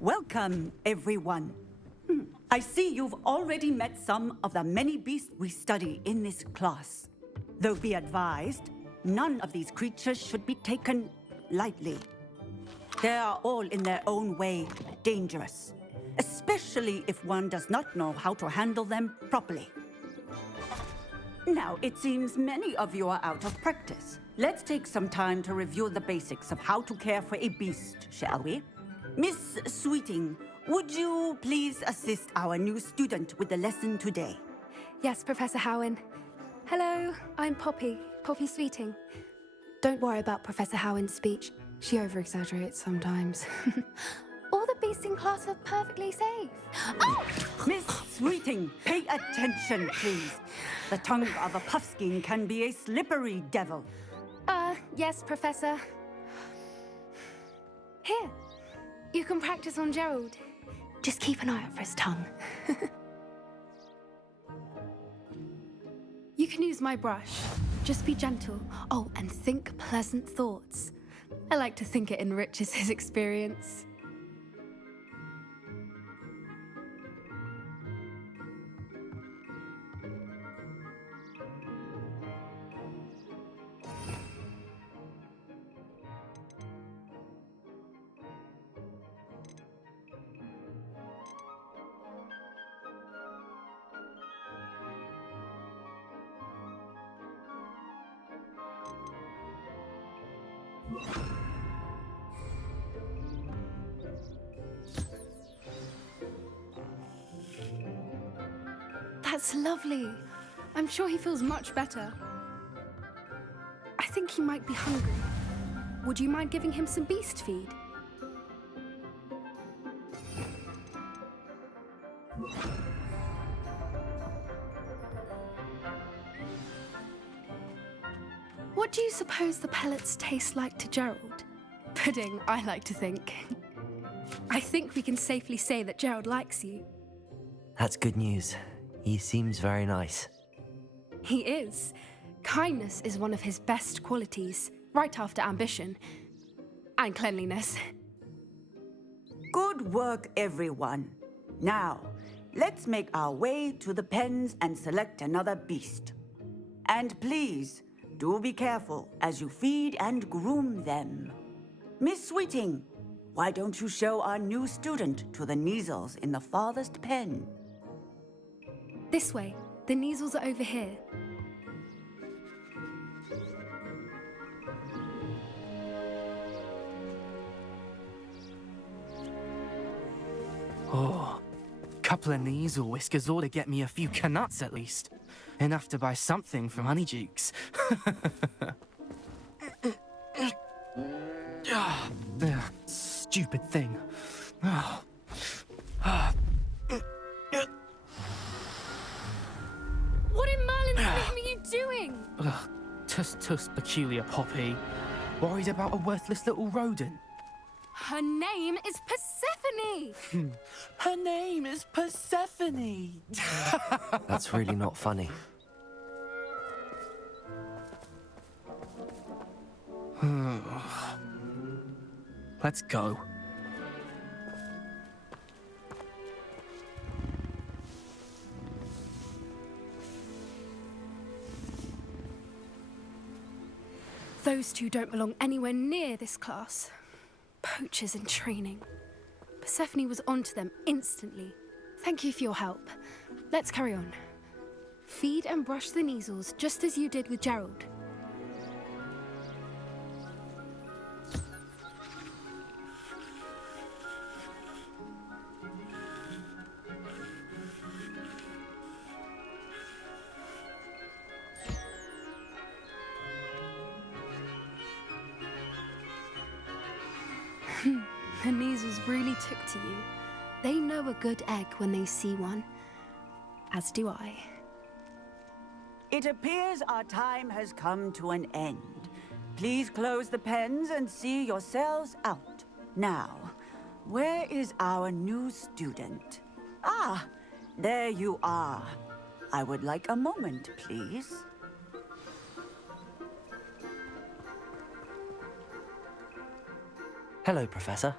Welcome, everyone. I see you've already met some of the many beasts we study in this class. Though be advised, none of these creatures should be taken lightly. They are all in their own way dangerous, especially if one does not know how to handle them properly. Now, it seems many of you are out of practice. Let's take some time to review the basics of how to care for a beast, shall we? Miss Sweeting, would you please assist our new student with the lesson today? Yes, Professor Howin. Hello, I'm Poppy Sweeting. Don't worry about Professor Howin's speech. She over-exaggerates sometimes. All the beasts in class are perfectly safe. Oh! Miss Sweeting, pay attention, please. The tongue of a puffskein can be a slippery devil. Yes, Professor. Here, you can practice on Gerald. Just keep an eye out for his tongue. You can use my brush. Just be gentle. Oh, and think pleasant thoughts. I like to think it enriches his experience. That's lovely. I'm sure he feels much better. I think he might be hungry. Would you mind giving him some beast feed? What do you suppose the pellets taste like to Gerald? Pudding, I like to think. I think we can safely say that Gerald likes you. That's good news. He seems very nice. He is. Kindness is one of his best qualities, right after ambition. And cleanliness. Good work, everyone. Now, let's make our way to the pens and select another beast. And please, do be careful as you feed and groom them. Miss Sweeting, why don't you show our new student to the Neasels in the farthest pen? This way. The Neasels are over here. Oh, couple of Neasel whiskers ought to get me a few canuts at least. Enough to buy something from Honeydukes. Stupid thing. What in Merlin's name are you doing? Tuss, peculiar Poppy. Worried about a worthless little rodent. Her name is Persephone! Her name is Persephone! That's really not funny. Let's go. Those two don't belong anywhere near this class. Poachers in training. Persephone was onto them instantly. Thank you for your help. Let's carry on. Feed and brush the Neasels just as you did with Gerald. The Neasels really took to you. They know a good egg when they see one. As do I. It appears our time has come to an end. Please close the pens and see yourselves out. Now, where is our new student? Ah, there you are. I would like a moment, please. Hello, Professor.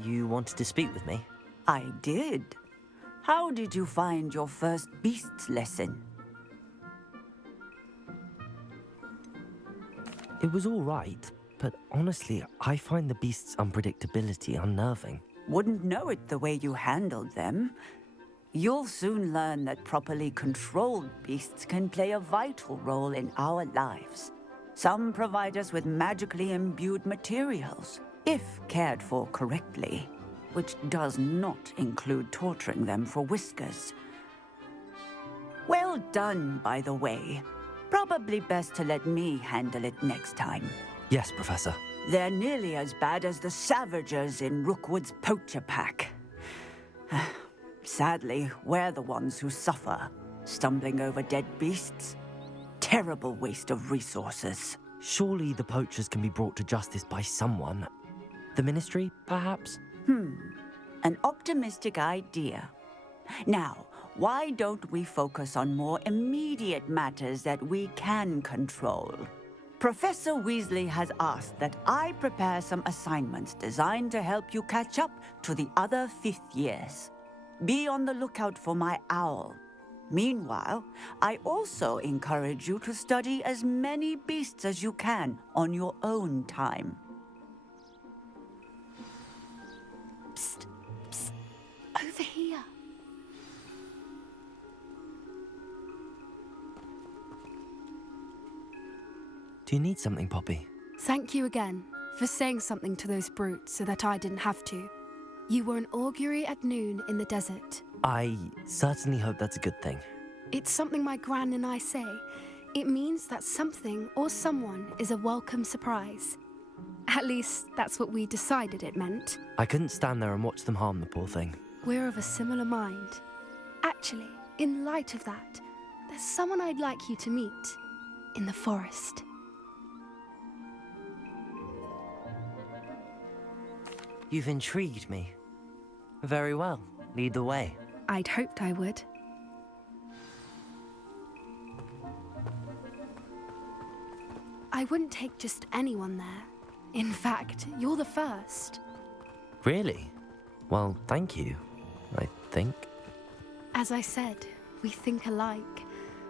you wanted to speak with me? I did. How did you find your first beasts lesson? It was all right, but honestly, I find the beast's unpredictability unnerving. Wouldn't know it the way you handled them. You'll soon learn that properly controlled beasts can play a vital role in our lives. Some provide us with magically imbued materials, if cared for correctly, which does not include torturing them for whiskers. Well done, by the way. Probably best to let me handle it next time. Yes, Professor. They're nearly as bad as the Savagers in Rookwood's poacher pack. Sadly, we're the ones who suffer, stumbling over dead beasts. Terrible waste of resources. Surely the poachers can be brought to justice by someone. The Ministry, perhaps? An optimistic idea. Now, why don't we focus on more immediate matters that we can control? Professor Weasley has asked that I prepare some assignments designed to help you catch up to the other fifth years. Be on the lookout for my owl. Meanwhile, I also encourage you to study as many beasts as you can on your own time. Psst, psst, over here. Do you need something, Poppy? Thank you again for saying something to those brutes so that I didn't have to. You were an augury at noon in the desert. I certainly hope that's a good thing. It's something my gran and I say. It means that something or someone is a welcome surprise. At least, that's what we decided it meant. I couldn't stand there and watch them harm the poor thing. We're of a similar mind. Actually, in light of that, there's someone I'd like you to meet in the forest. You've intrigued me. Very well. Lead the way. I'd hoped I would. I wouldn't take just anyone there. In fact, you're the first. Really? Well, thank you, I think. As I said, we think alike.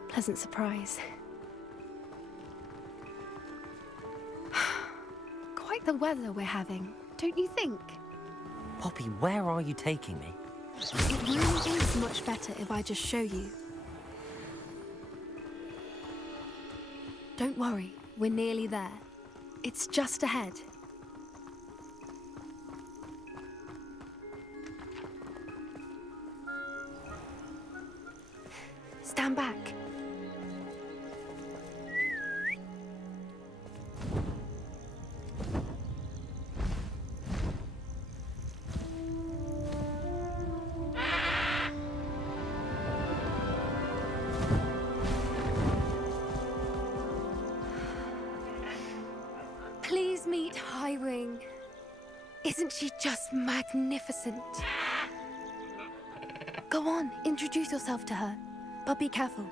Pleasant surprise. Quite the weather we're having, don't you think? Poppy, where are you taking me? It really is much better if I just show you. Don't worry, we're nearly there. It's just ahead. Stand back. Please meet Howin. Isn't she just magnificent? Go on, introduce yourself to her. But be careful.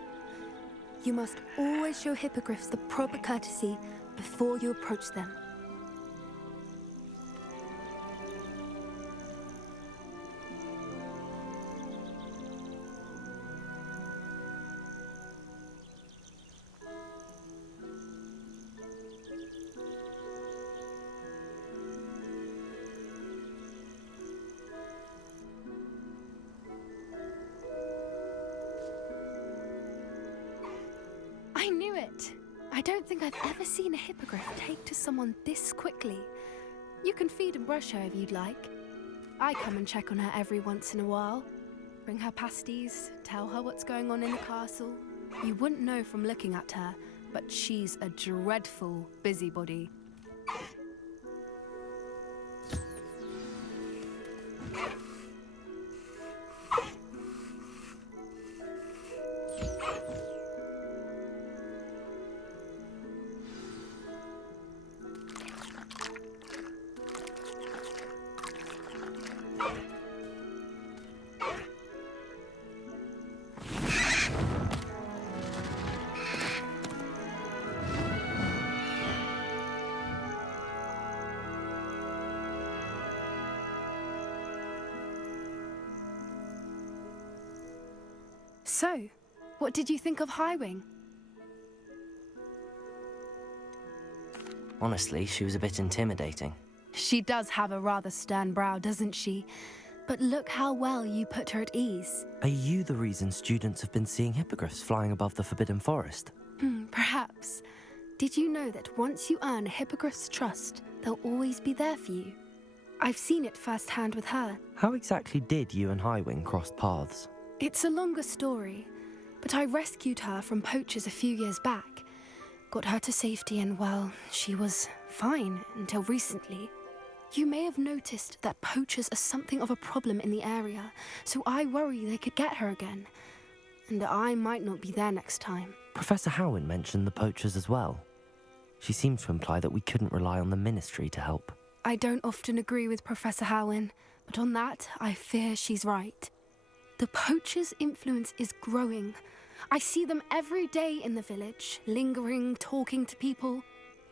You must always show hippogriffs the proper courtesy before you approach them. I knew it! I don't think I've ever seen a hippogriff take to someone this quickly. You can feed and brush her if you'd like. I come and check on her every once in a while. Bring her pasties, tell her what's going on in the castle. You wouldn't know from looking at her, but she's a dreadful busybody. So, what did you think of Howin? Honestly, she was a bit intimidating. She does have a rather stern brow, doesn't she? But look how well you put her at ease. Are you the reason students have been seeing hippogriffs flying above the Forbidden Forest? Perhaps. Did you know that once you earn a hippogriff's trust, they'll always be there for you? I've seen it firsthand with her. How exactly did you and Howin cross paths? It's a longer story, but I rescued her from poachers a few years back. Got her to safety and, well, she was fine until recently. You may have noticed that poachers are something of a problem in the area, so I worry they could get her again. And I might not be there next time. Professor Howin mentioned the poachers as well. She seemed to imply that we couldn't rely on the ministry to help. I don't often agree with Professor Howin, but on that, I fear she's right. The poachers' influence is growing. I see them every day in the village, lingering, talking to people.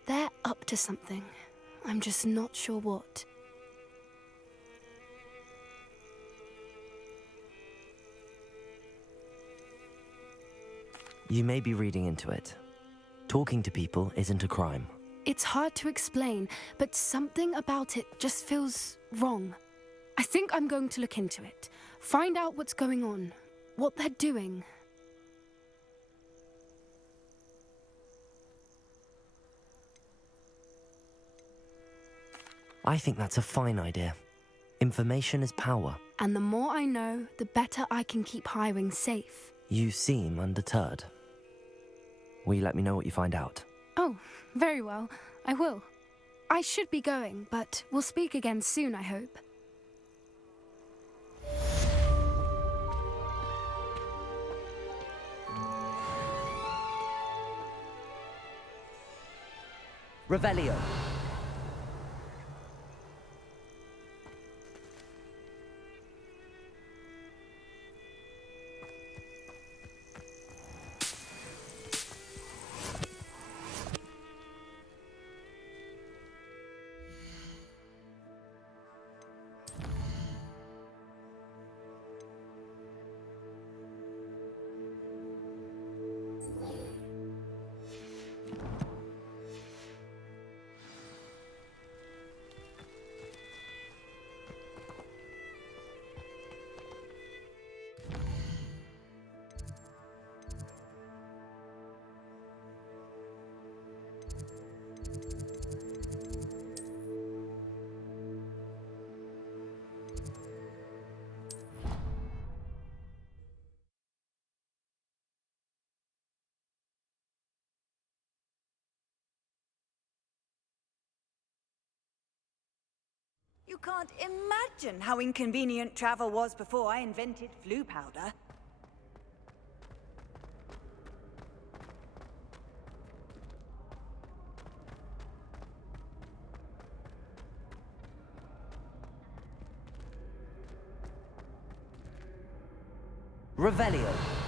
They're up to something. I'm just not sure what. You may be reading into it. Talking to people isn't a crime. It's hard to explain, but something about it just feels wrong. I think I'm going to look into it, find out what's going on, what they're doing. I think that's a fine idea. Information is power. And the more I know, the better I can keep Howin safe. You seem undeterred. Will you let me know what you find out? Oh, very well. I will. I should be going, but we'll speak again soon, I hope. Revelio. You can't imagine how inconvenient travel was before I invented flu powder. Revelio.